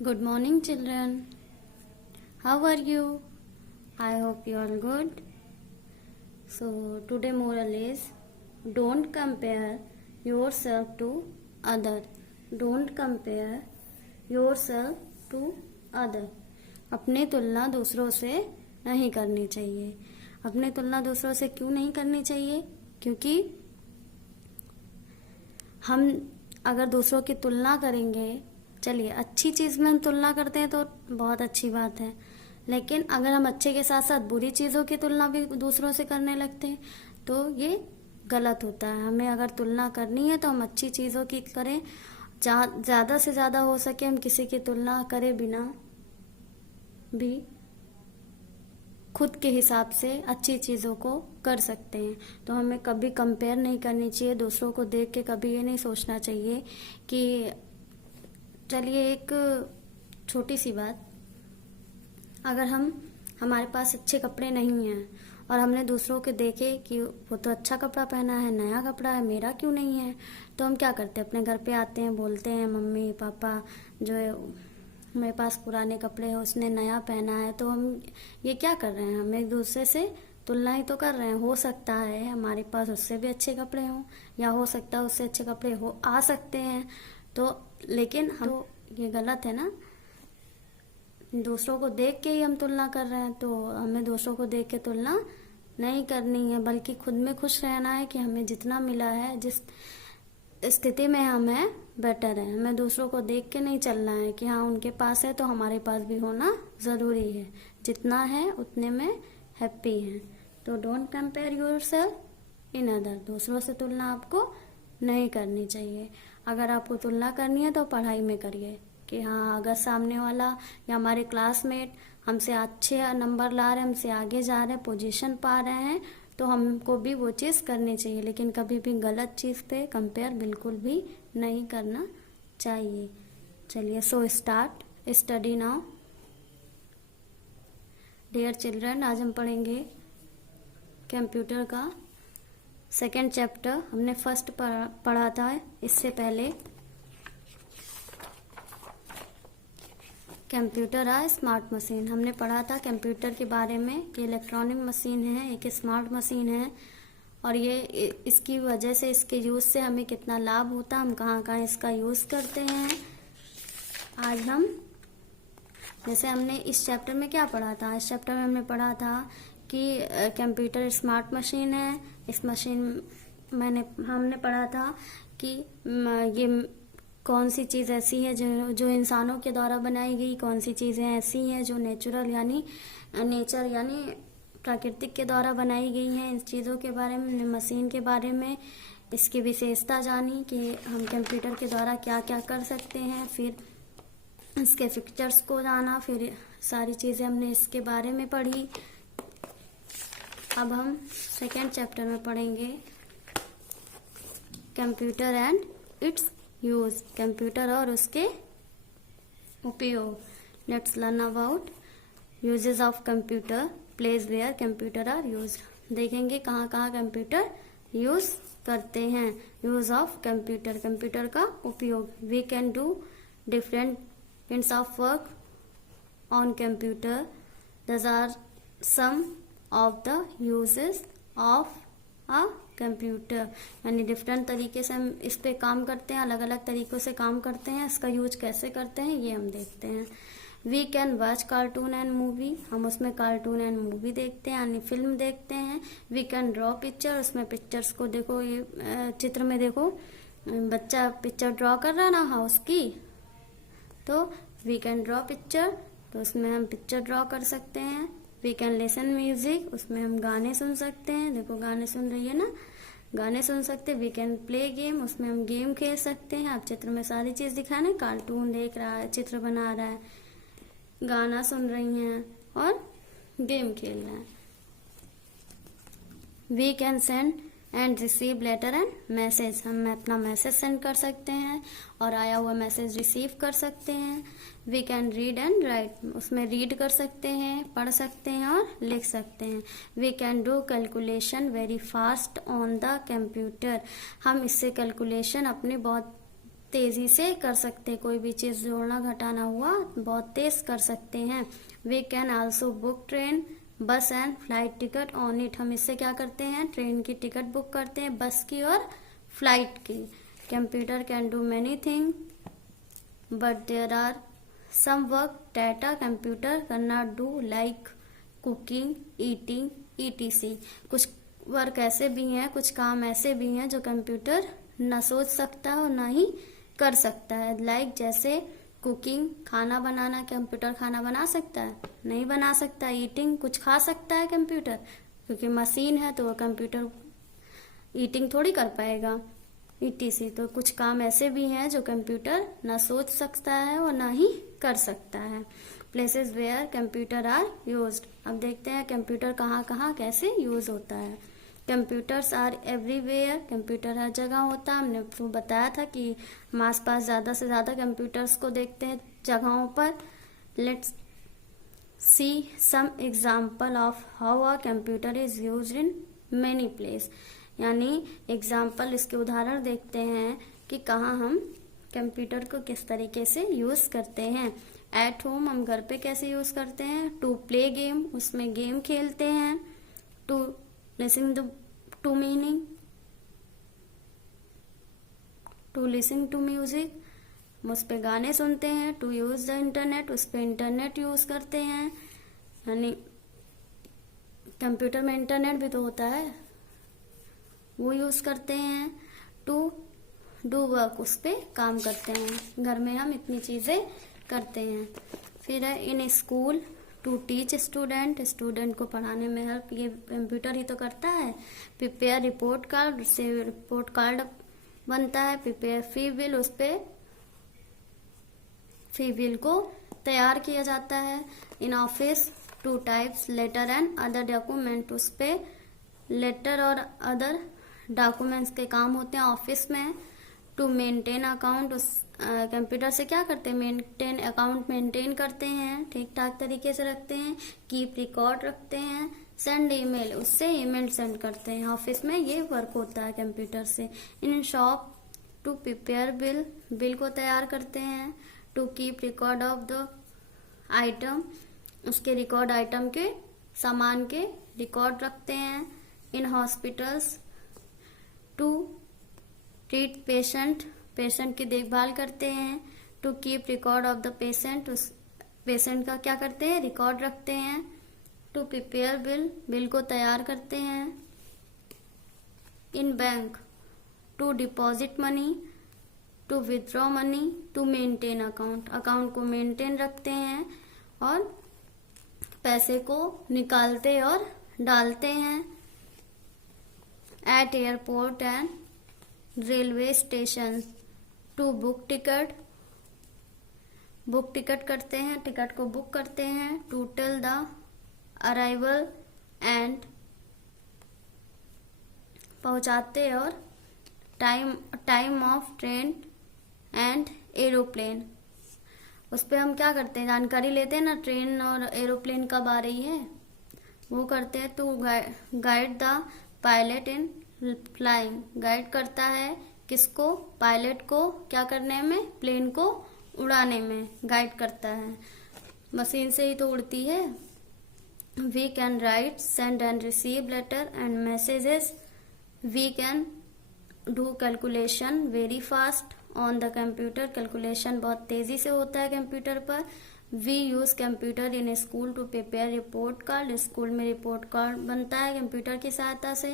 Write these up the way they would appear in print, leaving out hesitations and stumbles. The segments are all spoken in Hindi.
Good morning, children. How are you? I hope you are good. So, today moral is don't compare yourself to other. Don't compare yourself to other. अपनी तुलना दूसरों से नहीं करनी चाहिए. अपनी तुलना दूसरों से क्यों नहीं करनी चाहिए? क्योंकि हम अगर दूसरों की तुलना करेंगे, चलिए अच्छी चीज़ में हम तुलना करते हैं तो बहुत अच्छी बात है, लेकिन अगर हम अच्छे के साथ साथ बुरी चीज़ों की तुलना भी दूसरों से करने लगते हैं तो ये गलत होता है. हमें अगर तुलना करनी है तो हम अच्छी चीज़ों की करें. ज़्यादा से ज़्यादा हो सके हम किसी की तुलना करे बिना भी खुद के हिसाब से अच्छी चीज़ों को कर सकते हैं. तो हमें कभी कंपेयर नहीं करनी चाहिए. दूसरों को देख के कभी ये नहीं सोचना चाहिए कि चलिए एक छोटी सी बात, अगर हमारे पास अच्छे कपड़े नहीं हैं और हमने दूसरों के देखे कि वो तो अच्छा कपड़ा पहना है, नया कपड़ा है, मेरा क्यों नहीं है, तो हम क्या करते हैं, अपने घर पे आते हैं, बोलते हैं मम्मी पापा जो है मेरे पास पुराने कपड़े हैं, उसने नया पहना है. तो हम ये क्या कर रहे हैं, हम एक दूसरे से तुलना ही तो कर रहे हैं. हो सकता है हमारे पास उससे भी अच्छे कपड़े हों, या हो सकता है उससे अच्छे कपड़े आ सकते हैं. तो लेकिन हम तो ये गलत है ना. दूसरों को देख के ही हम तुलना कर रहे हैं, तो हमें दूसरों को देख के तुलना नहीं करनी है, बल्कि खुद में खुश रहना है कि हमें जितना मिला है, जिस स्थिति में हम हैं बेटर है. हमें दूसरों को देख के नहीं चलना है कि हाँ उनके पास है तो हमारे पास भी होना ज़रूरी है. जितना है उतने में हैप्पी है. तो don't compare yourself in other. दूसरों से तुलना आपको नहीं करनी चाहिए. अगर आपको तुलना करनी है तो पढ़ाई में करिए कि हाँ अगर सामने वाला या हमारे क्लासमेट हमसे अच्छे नंबर ला रहे हैं, हमसे आगे जा रहे हैं, पोजीशन पा रहे हैं, तो हमको भी वो चीज़ करनी चाहिए. लेकिन कभी भी गलत चीज़ पे कंपेयर बिल्कुल भी नहीं करना चाहिए. चलिए so start study now. Dear children, आज हम पढ़ेंगे कंप्यूटर का सेकेंड चैप्टर. हमने फर्स्ट पढ़ा था इससे पहले. कंप्यूटर आ स्मार्ट मशीन. हमने पढ़ा था कंप्यूटर के बारे में कि इलेक्ट्रॉनिक मशीन है, एक स्मार्ट मशीन है, और ये इसकी वजह से, इसके यूज़ से हमें कितना लाभ होता है, हम कहाँ कहाँ इसका यूज़ करते हैं. आज हम जैसे हमने इस चैप्टर में क्या पढ़ा था, इस चैप्टर में हमने पढ़ा था कि कंप्यूटर स्मार्ट मशीन है. इस मशीन हमने पढ़ा था कि ये कौन सी चीज़ ऐसी है जो इंसानों के द्वारा बनाई गई, कौन सी चीज़ें ऐसी हैं जो नेचर यानी प्राकृतिक के द्वारा बनाई गई हैं. इन चीज़ों के बारे में, मशीन के बारे में, इसकी विशेषता जानी कि हम कंप्यूटर के द्वारा क्या क्या कर सकते हैं. फिर इसके फीचर्स को जाना, फिर सारी चीज़ें हमने इसके बारे में पढ़ी. अब हम सेकेंड चैप्टर में पढ़ेंगे computer and its use. Computer और उसके उपयोग. Let's learn about uses of computer, place where computer are use. देखेंगे कहाँ कहाँ कंप्यूटर यूज करते हैं. यूज ऑफ कंप्यूटर, कंप्यूटर का उपयोग. We can do different kinds of work on computer. These are some of the uses of a computer. यानी डिफरेंट तरीके से हम इस पे काम करते हैं, अलग अलग तरीकों से काम करते हैं. इसका यूज कैसे करते हैं ये हम देखते हैं. We can watch cartoon and movie. हम उसमें कार्टून एंड मूवी देखते हैं, यानी फिल्म देखते हैं. We can draw picture. उसमें पिक्चर्स को देखो, ये चित्र में देखो बच्चा पिक्चर ड्रॉ कर रहा है ना हाउस की, तो वी कैन ड्रॉ पिक्चर, तो उसमें हम पिक्चर ड्रॉ कर सकते हैं. We can listen music. उसमें हम गाने सुन सकते हैं. देखो गाने सुन रही है ना, गाने सुन सकते हैं. We can play game. उसमें हम गेम खेल सकते हैं. आप चित्र में सारी चीज़ दिखा ना, कार्टून देख रहा है, चित्र बना रहा है, गाना सुन रही हैं और गेम खेल रहा है. We can send and receive letter and message. हम अपना मैसेज सेंड कर सकते हैं और आया हुआ मैसेज रिसीव कर सकते हैं. We can read and write. उसमें रीड कर सकते हैं, पढ़ सकते हैं और लिख सकते हैं. We can do calculation very fast on the computer. हम इससे कैलकुलेशन अपने बहुत तेजी से कर सकते हैं। कोई भी चीज जोड़ना घटाना हुआ बहुत तेज कर सकते हैं। We can also book train bus and flight ticket on it. हम इससे क्या करते हैं, ट्रेन की टिकट बुक करते हैं, बस की और फ्लाइट की। Computer can do many thing but there are some work that a computer can not do like cooking, eating, etc. कुछ वर्क ऐसे भी हैं, कुछ काम ऐसे भी हैं जो कंप्यूटर न सोच सकता है और ना ही कर सकता है। लाइक जैसे कुकिंग, खाना बनाना। कंप्यूटर खाना बना सकता है? नहीं बना सकता। ईटिंग, कुछ खा सकता है कंप्यूटर? क्योंकि मशीन है तो वो कंप्यूटर ईटिंग थोड़ी कर पाएगा। ईटीसी, तो कुछ काम ऐसे भी हैं जो कंप्यूटर ना सोच सकता है और ना ही कर सकता है। Places where computer are used. अब देखते हैं कंप्यूटर कहाँ कहाँ कैसे यूज होता है। Computers are everywhere. कंप्यूटर हर जगह होता है। हमने आपको बताया था कि हम आस पास ज्यादा से ज्यादा कंप्यूटर्स को देखते हैं जगहों पर। Let's see some example of how a computer is used in many place. यानी एग्जाम्पल, इसके उदाहरण देखते हैं कि कहाँ हम कंप्यूटर को किस तरीके से यूज करते हैं। एट होम, हम घर पे कैसे यूज करते हैं। टू प्ले गेम, उसमें गेम खेलते हैं। To listen to meaning, to listen to music, उस पे गाने सुनते हैं। टू यूज द इंटरनेट, उस पे इंटरनेट यूज करते हैं। यानी कंप्यूटर में इंटरनेट भी तो होता है, वो यूज करते हैं। टू डू वर्क, उस पे काम करते हैं। घर में हम इतनी चीजें करते हैं। फिर है in school, to teach student, student को पढ़ाने में हेल्प ये कंप्यूटर ही तो करता है। प्रिपेयर रिपोर्ट कार्ड, उससे रिपोर्ट कार्ड बनता है। प्रिपेयर फी बिल, उस पे फी बिल को तैयार किया जाता है। In office, to types letter and other document, उस पे लेटर और अदर डॉक्यूमेंट्स के काम होते हैं ऑफिस में। टू मेंटेन अकाउंट, उस कंप्यूटर से क्या करते हैं, मेंटेन अकाउंट मेंटेन करते हैं, ठीक ठाक तरीके से रखते हैं। कीप रिकॉर्ड रखते हैं। सेंड ईमेल, उससे ईमेल सेंड करते हैं। ऑफिस में ये वर्क होता है कंप्यूटर से। In shop, to prepare bill, bill को तैयार करते हैं। To keep record of the item, उसके रिकॉर्ड, आइटम के सामान के रिकॉर्ड रखते हैं। In hospitals, to treat patient, patient की देखभाल करते हैं। To keep record of the patient, उस पेशेंट का क्या करते हैं, रिकॉर्ड रखते हैं। टू प्रिपेयर बिल, बिल को तैयार करते हैं। In bank, to deposit money, to withdraw money, to maintain account, account को मेंटेन रखते हैं और पैसे को निकालते और डालते हैं। At airport and railway station, to book ticket, book ticket करते हैं, टिकट को बुक करते हैं। To tell the arrival and, पहुंचाते और time of train and aeroplane, उस पे हम क्या करते हैं, जानकारी लेते हैं ना, ट्रेन और एरोप्लेन कब आ रही है, वो करते हैं। To guide the pilot in flying, guide करता है किसको, पायलट को, क्या करने में, प्लेन को उड़ाने में गाइड करता है। मशीन से ही तो उड़ती है। We can write, send and receive letter and messages. We can do calculation very fast on the computer, calculation बहुत तेजी से होता है कंप्यूटर पर। We use computer in school to prepare report card, school में रिपोर्ट कार्ड बनता है कंप्यूटर की सहायता से।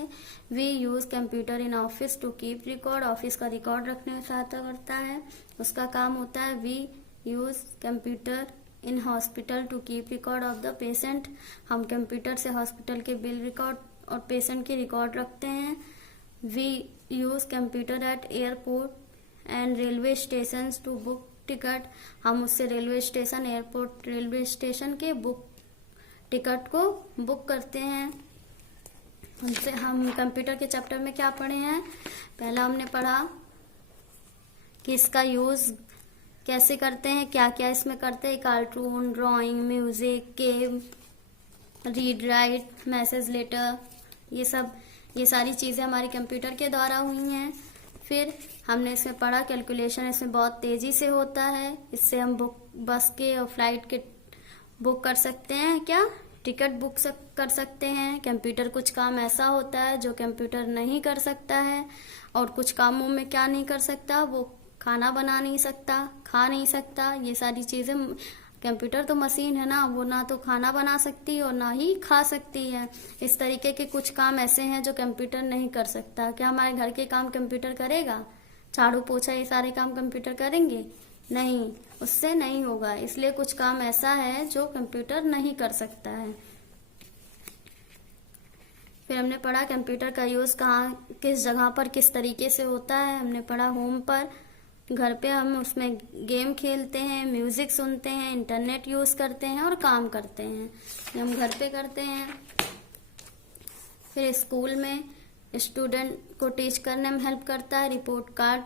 We use computer in office to keep record, office का रिकॉर्ड रखने में सहायता करता है, उसका काम होता है। We use computer in hospital to keep record of the patient, हम कंप्यूटर से हॉस्पिटल के बिल रिकॉर्ड और पेशेंट की रिकॉर्ड रखते हैं। We use computer at airport and railway station to book ticket, हम उससे railway station, airport, railway station के टिकट को बुक करते हैं। उनसे हम कंप्यूटर के चैप्टर में क्या पढ़े हैं, पहला हमने पढ़ा कि इसका यूज कैसे करते हैं, क्या क्या इसमें करते हैं, cartoon, drawing, music, game, read write, message letter, ये सारी चीजें हमारी कंप्यूटर के द्वारा हुई हैं। फिर हमने इसमें पढ़ा कैलकुलेशन इसमें बहुत तेजी से होता है। इससे हम बस के और फ्लाइट के बुक कर सकते हैं, क्या टिकट बुक कर सकते हैं। कंप्यूटर कुछ काम ऐसा होता है जो कंप्यूटर नहीं कर सकता है, और कुछ कामों में क्या नहीं कर सकता, वो खाना बना नहीं सकता, खा नहीं सकता। ये सारी चीजें, कंप्यूटर तो मशीन है ना, वो ना तो खाना बना सकती है और ना ही खा सकती है। इस तरीके के कुछ काम ऐसे हैं जो कंप्यूटर नहीं कर सकता। क्या हमारे घर के काम कंप्यूटर करेगा? झाड़ू पोछा ये सारे काम कंप्यूटर करेंगे? नहीं, उससे नहीं होगा। इसलिए कुछ काम ऐसा है जो कंप्यूटर नहीं कर सकता है। फिर हमने पढ़ा कंप्यूटर का यूज कहाँ, किस जगह पर, किस तरीके से होता है। हमने पढ़ा होम पर, घर पे हम उसमें गेम खेलते हैं, म्यूजिक सुनते हैं, इंटरनेट यूज करते हैं और काम करते हैं। ये हम घर पे करते हैं। फिर स्कूल में स्टूडेंट को टीच करने में हेल्प करता है, रिपोर्ट कार्ड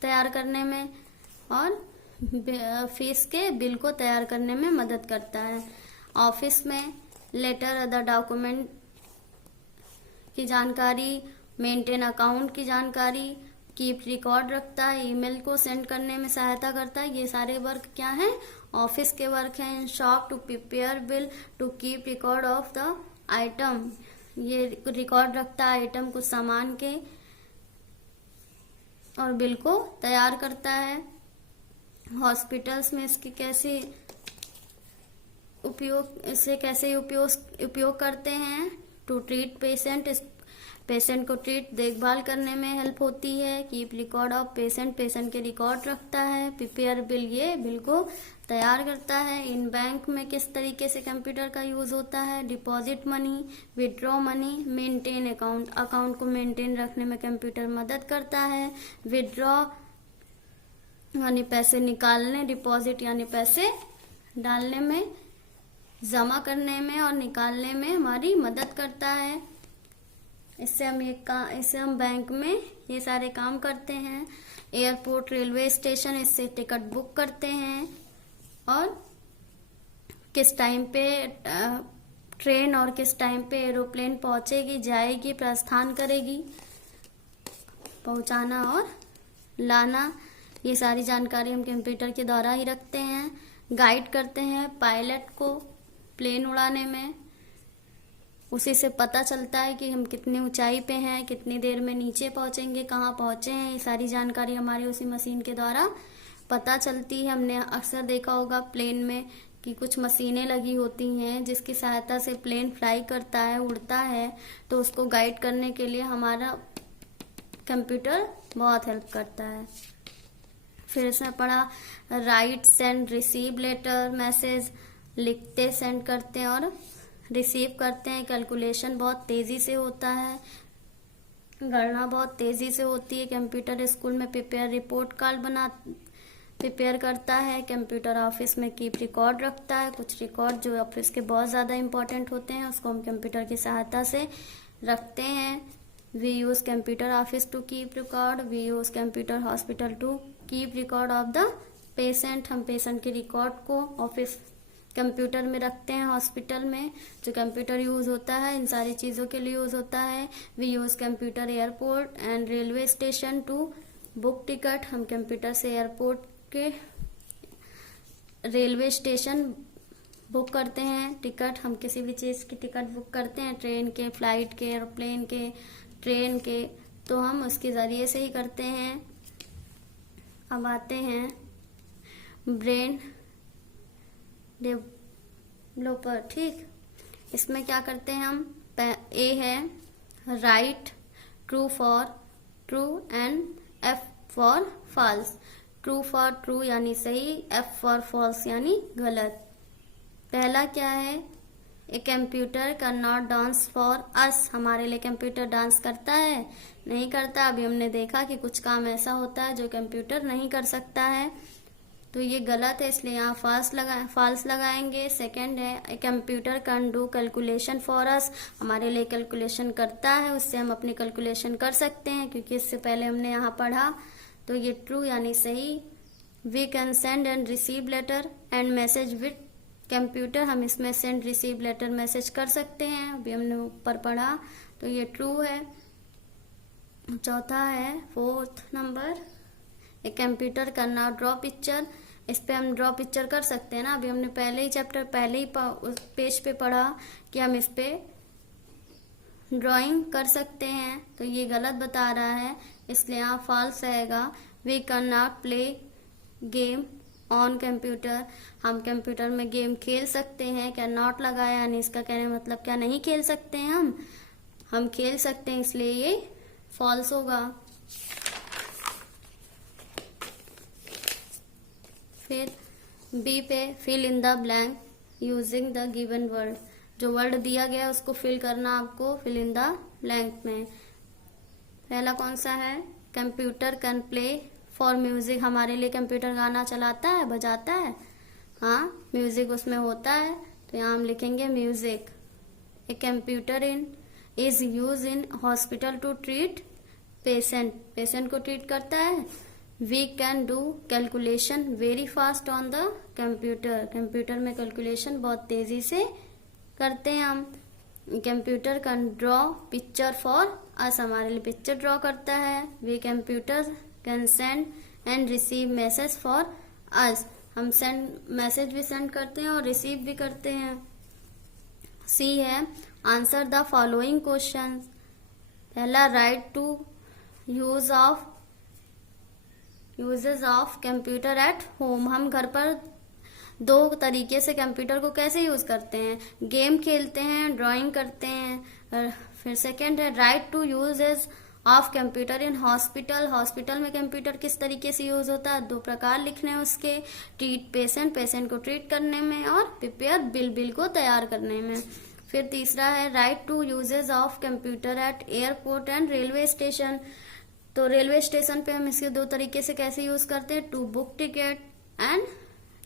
तैयार करने में और फीस के बिल को तैयार करने में मदद करता है। ऑफिस में लेटर, अदर डॉक्यूमेंट की जानकारी, मेंटेन अकाउंट की जानकारी, कीप रिकॉर्ड रखता है, ईमेल को सेंड करने में सहायता करता है। ये सारे वर्क क्या हैं? ऑफिस के वर्क हैं। Shop to prepare bill, to keep record of the item, ये रिकॉर्ड रखता है आइटम कुछ सामान के और बिल को तैयार करता है। हॉस्पिटल्स में इसकी कैसे उपयोग करते हैं? टू ट्रीट पेशेंट, पेशेंट को देखभाल करने में हेल्प होती है। Keep record of patient, patient के रिकॉर्ड रखता है। प्रिपेयर बिल, ये बिल को तैयार करता है। इन बैंक में किस तरीके से कंप्यूटर का यूज होता है? Deposit money, withdraw money, maintain account, account को मेंटेन रखने में कंप्यूटर मदद करता है। विड्रॉ यानी पैसे निकालने, डिपॉजिट यानी पैसे डालने में, जमा करने में और निकालने में हमारी मदद करता है। इससे हम बैंक में ये सारे काम करते हैं। एयरपोर्ट, रेलवे स्टेशन, इससे टिकट बुक करते हैं और किस टाइम पे ट्रेन और किस टाइम पे एरोप्लेन पहुंचेगी, जाएगी, प्रस्थान करेगी, पहुंचाना और लाना, ये सारी जानकारी हम कंप्यूटर के द्वारा ही रखते हैं। गाइड करते हैं पायलट को प्लेन उड़ाने में, उसी से पता चलता है कि हम कितनी ऊंचाई पे हैं, कितनी देर में नीचे पहुंचेंगे, कहाँ पहुंचे हैं। ये सारी जानकारी हमारी उसी मशीन के द्वारा पता चलती है। हमने अक्सर देखा होगा प्लेन में कि कुछ मशीनें लगी होती हैं जिसकी सहायता से प्लेन फ्लाई करता है, उड़ता है, तो उसको गाइड करने के लिए हमारा कंप्यूटर बहुत हेल्प करता है। फिर इसमें पढ़ा write, send, receive letter, message, लिखते सेंड करते हैं और रिसीव करते हैं। कैलकुलेशन बहुत तेजी से होता है, गणना बहुत तेजी से होती है। कंप्यूटर स्कूल में रिपोर्ट कार्ड प्रिपेयर करता है। कंप्यूटर ऑफिस में कीप रिकॉर्ड रखता है, कुछ रिकॉर्ड जो ऑफिस के बहुत ज्यादा इंपॉर्टेंट होते हैं उसको हम कंप्यूटर की सहायता से रखते हैं। We use computer office to keep record, we use computer hospital to keep record of the patient, हम पेशेंट के रिकॉर्ड को ऑफिस कंप्यूटर में रखते हैं। हॉस्पिटल में जो कंप्यूटर यूज होता है इन सारी चीजों के लिए यूज होता है। We use computer airport and railway station to book ticket, हम कंप्यूटर से एयरपोर्ट के, रेलवे स्टेशन बुक करते हैं टिकट। हम किसी भी चीज की टिकट बुक करते हैं, ट्रेन के, फ्लाइट के, एरोप्लेन के, ट्रेन के, तो हम उसके जरिए से ही करते हैं। अब आते हैं ब्रेन डेवलपर, ठीक। इसमें क्या करते हैं हम? ए है right, true for true and F for false. True for true यानी सही, एफ फॉर फॉल्स यानी गलत। पहला क्या है? A computer can not dance for us, हमारे लिए कंप्यूटर डांस करता है? नहीं करता। अभी हमने देखा कि कुछ काम ऐसा होता है जो कंप्यूटर नहीं कर सकता है, तो ये गलत है, इसलिए यहाँ फॉल्स लगाएंगे। सेकंड है a computer can do calculation for us, हमारे लिए कैलकुलेशन करता है, उससे हम अपनी कैलकुलेशन कर सकते हैं, क्योंकि इससे पहले हमने यहाँ पढ़ा, तो ये ट्रू यानी सही। We can send and receive letter and message with computer, हम इसमें सेंड, रिसीव, लेटर, मैसेज कर सकते हैं, अभी हमने ऊपर पढ़ा, तो ये ट्रू है। चौथा है 4th नंबर, एक कंप्यूटर करना ड्रॉ पिक्चर। इस पे हम ड्रॉ पिक्चर कर सकते हैं ना, अभी हमने पहले ही चैप्टर पहले ही उस पेज पे पढ़ा कि हम इस पे ड्राइंग कर सकते हैं, तो ये गलत बता रहा है, इसलिए यहाँ फॉल्स रहेगा। We can not play game on computer, हम कंप्यूटर में गेम खेल सकते हैं, कैन नॉट लगाया यानी इसका कहने का मतलब क्या नहीं खेल सकते हैं हम खेल सकते हैं, इसलिए ये फॉल्स होगा। फिर बी पे fill in the blank using the given word, जो वर्ड दिया गया है उसको फिल करना आपको फिल इन द ब्लैंक में। पहला कौन सा है, computer can play for music, हमारे लिए कंप्यूटर गाना चलाता है, बजाता है, हाँ म्यूजिक उसमें होता है, तो यहाँ हम लिखेंगे music. A computer is use in hospital to treat patient, patient को ट्रीट करता है। We can do calculation very fast on the computer, computer में कैलकुलेशन बहुत तेजी से करते हैं हम। Computer can draw picture for us, हमारे लिए पिक्चर ड्रॉ करता है। We computer can send and receive message for us, हम सेंड मैसेज भी सेंड करते हैं और रिसीव भी करते हैं। सी है आंसर द फॉलोइंग क्वेश्चन। पहला write two uses of computer at home, हम घर पर दो तरीके से कंप्यूटर को कैसे यूज करते हैं, गेम खेलते हैं, ड्राइंग करते हैं। फिर सेकंड है write two uses of computer in hospital, hospital में कंप्यूटर किस तरीके से यूज होता है, दो प्रकार लिखने हैं उसके, ट्रीट पेशेंट, पेशेंट को ट्रीट करने में, और प्रिपेयर बिल को तैयार करने में। फिर तीसरा है write two uses of computer at airport and railway station, तो रेलवे स्टेशन पे हम इसके दो तरीके से कैसे यूज करते हैं, to book ticket and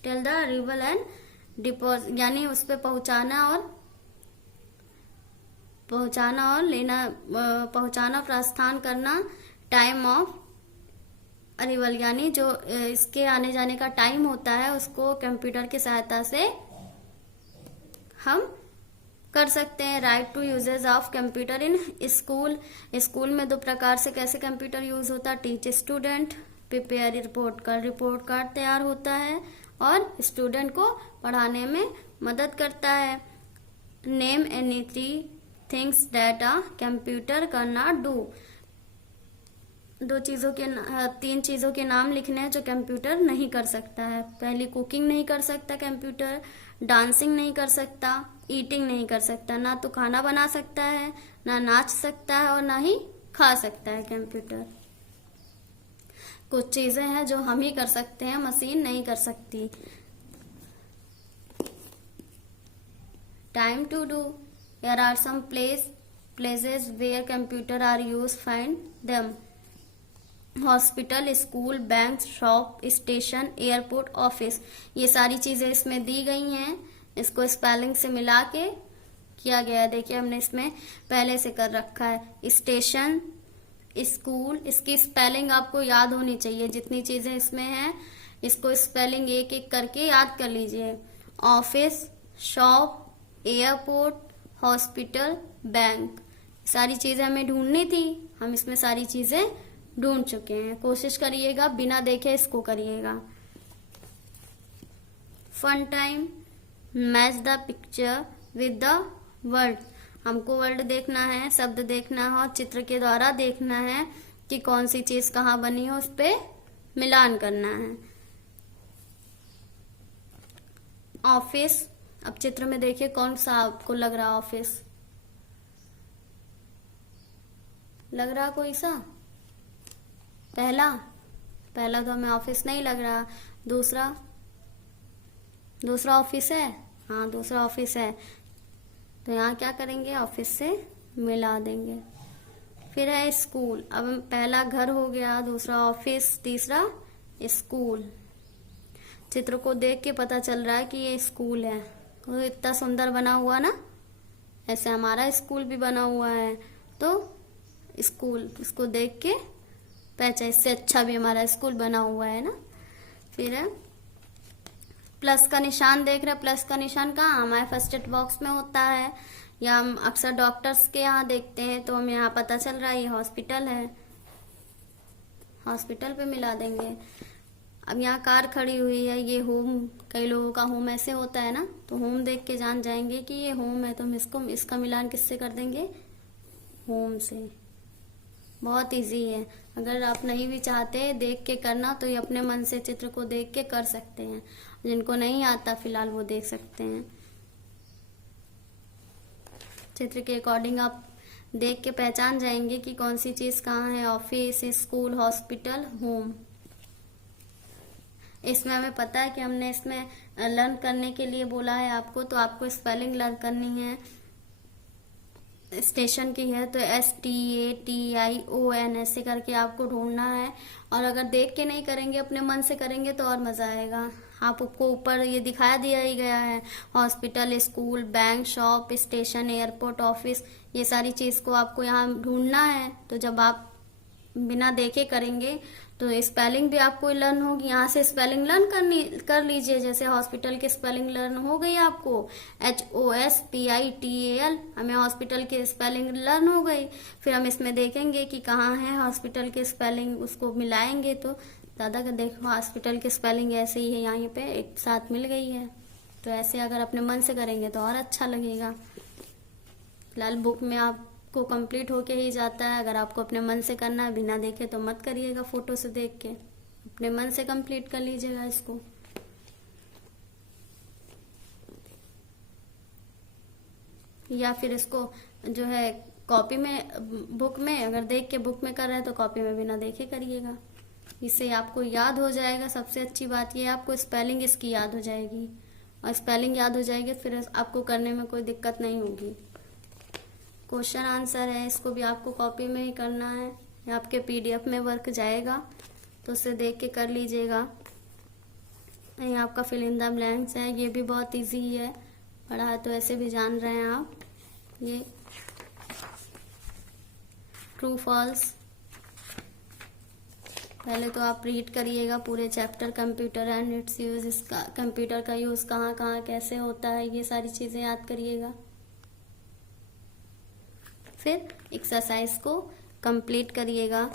tell the arrival and deposit, यानी उस पे पहुंचाना और लेना, पहुंचाना प्रस्थान करना, टाइम ऑफ अराइवल यानी जो इसके आने जाने का टाइम होता है उसको कंप्यूटर की सहायता से हम कर सकते हैं। Write two uses of computer in school, school में दो प्रकार से कैसे कंप्यूटर यूज होता है, teach student, prepare report card तैयार होता है और स्टूडेंट को पढ़ाने में मदद करता है। Name any 3 things that a computer can not do, 3 चीजों के नाम लिखने हैं जो कंप्यूटर नहीं कर सकता है। पहली कुकिंग नहीं कर सकता कंप्यूटर, डांसिंग नहीं कर सकता, ईटिंग नहीं कर सकता, ना तो खाना बना सकता है, ना नाच सकता है और ना ही खा सकता है कंप्यूटर। कुछ चीजें हैं जो हम ही कर सकते हैं, मशीन नहीं कर सकती। Time to do, there are some places where computer are use, find them. Hospital, school, bank, shop, station, airport, office, ये सारी चीजें इसमें दी गई हैं, इसको स्पेलिंग से मिला के किया गया है। देखिए हमने इसमें पहले से कर रखा है। स्टेशन, स्कूल, इसकी स्पेलिंग आपको याद होनी चाहिए, जितनी चीजें इसमें हैं इसको स्पेलिंग एक एक करके याद कर लीजिए। Office, shop, airport, hospital, bank, सारी चीजें हमें ढूंढनी थी, हम इसमें सारी चीजें ढूंढ चुके हैं। कोशिश करिएगा बिना देखे इसको करिएगा। Fun time, match the picture with the word, हमको वर्ड देखना है, शब्द देखना है और चित्र के द्वारा देखना है कि कौन सी चीज कहाँ बनी है, उस पे मिलान करना है। ऑफिस, अब चित्र में देखिए कौन सा आपको लग रहा ऑफिस, लग रहा कोई सा, पहला तो हमें ऑफिस नहीं लग रहा। दूसरा ऑफिस है, हाँ दूसरा ऑफिस है, तो यहाँ क्या करेंगे ऑफिस से मिला देंगे। फिर है स्कूल, अब पहला घर हो गया, दूसरा ऑफिस, तीसरा स्कूल। चित्र को देख के पता चल रहा है कि ये स्कूल है, तो इतना सुंदर बना हुआ ना, ऐसे हमारा स्कूल भी बना हुआ है, तो स्कूल इसको देख के पहचान, इससे अच्छा भी हमारा स्कूल बना हुआ है ना। फिर है प्लस का निशान, देख रहे हैं प्लस का निशान कहाँ, हमारे फर्स्ट एड बॉक्स में होता है, या हम अक्सर डॉक्टर्स के यहाँ देखते हैं, तो हमें यहाँ पता चल रहा है ये हॉस्पिटल है, हॉस्पिटल पे मिला देंगे। अब यहाँ कार खड़ी हुई है, ये होम, कई लोगों का होम ऐसे होता है ना, तो होम देख के जान जाएंगे कि ये होम है, तो हम इसका मिलान किससे कर देंगे, होम से। बहुत इजी है। अगर आप नहीं भी चाहते देख के करना तो ये अपने मन से चित्र को देख के कर सकते हैं। जिनको नहीं आता फिलहाल वो देख सकते हैं। चित्र के अकॉर्डिंग आप देख के पहचान जाएंगे कि कौन सी चीज कहाँ है, ऑफिस, स्कूल, हॉस्पिटल, होम। इसमें हमें पता है कि हमने इसमें लर्न करने के लिए बोला है आपको, तो आपको स्पेलिंग लर्न करनी है। स्टेशन की है तो STATION ऐसे करके आपको ढूंढना है। और अगर देख के नहीं करेंगे, अपने मन से करेंगे तो और मजा आएगा। आपको ऊपर ये दिखा दिया ही गया है, hospital, school, bank, shop, station, airport, office, ये सारी चीज को आपको यहाँ ढूंढना है। तो जब आप बिना देखे करेंगे तो स्पेलिंग भी आपको लर्न होगी। यहाँ से स्पेलिंग लर्न कर लीजिए। जैसे हॉस्पिटल की स्पेलिंग लर्न हो गई आपको, HOSPITAL, हमें हॉस्पिटल की स्पेलिंग लर्न हो गई। फिर हम इसमें देखेंगे कि कहाँ है हॉस्पिटल की स्पेलिंग, उसको मिलाएंगे तो दादा का देखो हॉस्पिटल की स्पेलिंग ऐसे ही है, यहाँ पे एक साथ मिल गई है। तो ऐसे अगर अपने मन से करेंगे तो और अच्छा लगेगा। फिलहाल बुक में आपको कंप्लीट होके ही जाता है। अगर आपको अपने मन से करना है, बिना देखे तो मत करिएगा, फोटो से देख के अपने मन से कंप्लीट कर लीजिएगा इसको। या फिर इसको जो है कॉपी में, बुक में अगर देख के बुक में कर रहे हैं तो कॉपी में बिना देखे करिएगा। इससे आपको याद हो जाएगा। सबसे अच्छी बात यह है आपको स्पेलिंग इसकी याद हो जाएगी, और स्पेलिंग याद हो जाएगी फिर आपको करने में कोई दिक्कत नहीं होगी। क्वेश्चन आंसर है, इसको भी आपको कॉपी में ही करना है। या आपके PDF में वर्क जाएगा तो उसे देख के कर लीजिएगा। ये आपका फिल इन द ब्लैंक्स है, ये भी बहुत इजी है, पढ़ा है तो ऐसे भी जान रहे हैं आप। ये ट्रू फॉल्स, पहले तो आप रीड करिएगा पूरे chapter computer and its use, इसका कंप्यूटर का यूज कहाँ कहाँ कैसे होता है, ये सारी चीजें याद करिएगा। फिर एक्सरसाइज को कंप्लीट करिएगा।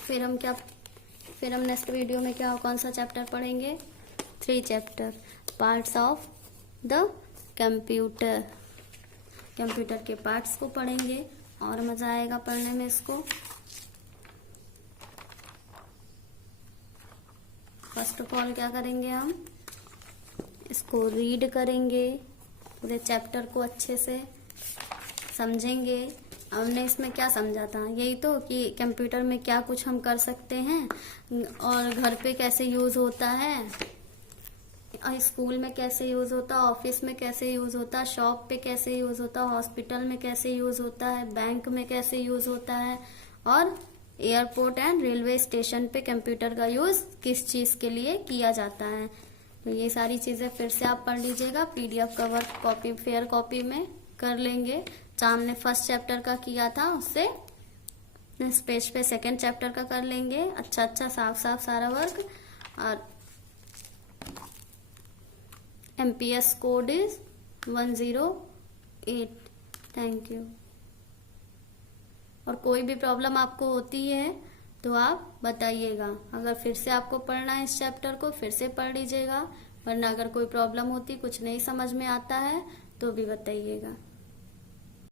फिर हम नेक्स्ट वीडियो में कौन सा चैप्टर पढ़ेंगे, 3 chapter, parts of the computer. Computer के पार्ट्स को पढ़ेंगे और मजा आएगा पढ़ने में इसको। फर्स्ट ऑफ ऑल क्या करेंगे, हम इसको रीड करेंगे, पूरे चैप्टर को अच्छे से समझेंगे। हमने इसमें क्या समझा था, यही तो कि कंप्यूटर में क्या कुछ हम कर सकते हैं, और घर पे कैसे यूज होता है, स्कूल में कैसे यूज होता है, ऑफिस में कैसे यूज होता है, शॉप पे कैसे यूज होता है, हॉस्पिटल में कैसे यूज होता है, बैंक में कैसे यूज होता है, और एयरपोर्ट एंड रेलवे स्टेशन पे कंप्यूटर का यूज किस चीज के लिए किया जाता है। तो ये सारी चीजें फिर से आप पढ़ लीजिएगा। PDF का वर्क कॉपी, फेयर कॉपी में कर लेंगे। हमने फर्स्ट चैप्टर का किया था, उससे इस पेज पे सेकंड चैप्टर का कर लेंगे। अच्छा साफ सारा वर्क। और MPS code is 108। Thank you. और कोई भी प्रॉब्लम आपको होती है तो आप बताइएगा। अगर फिर से आपको पढ़ना है इस चैप्टर को, फिर से पढ़ लीजिएगा, वरना अगर कोई प्रॉब्लम होती, कुछ नहीं समझ में आता है तो भी बताइएगा।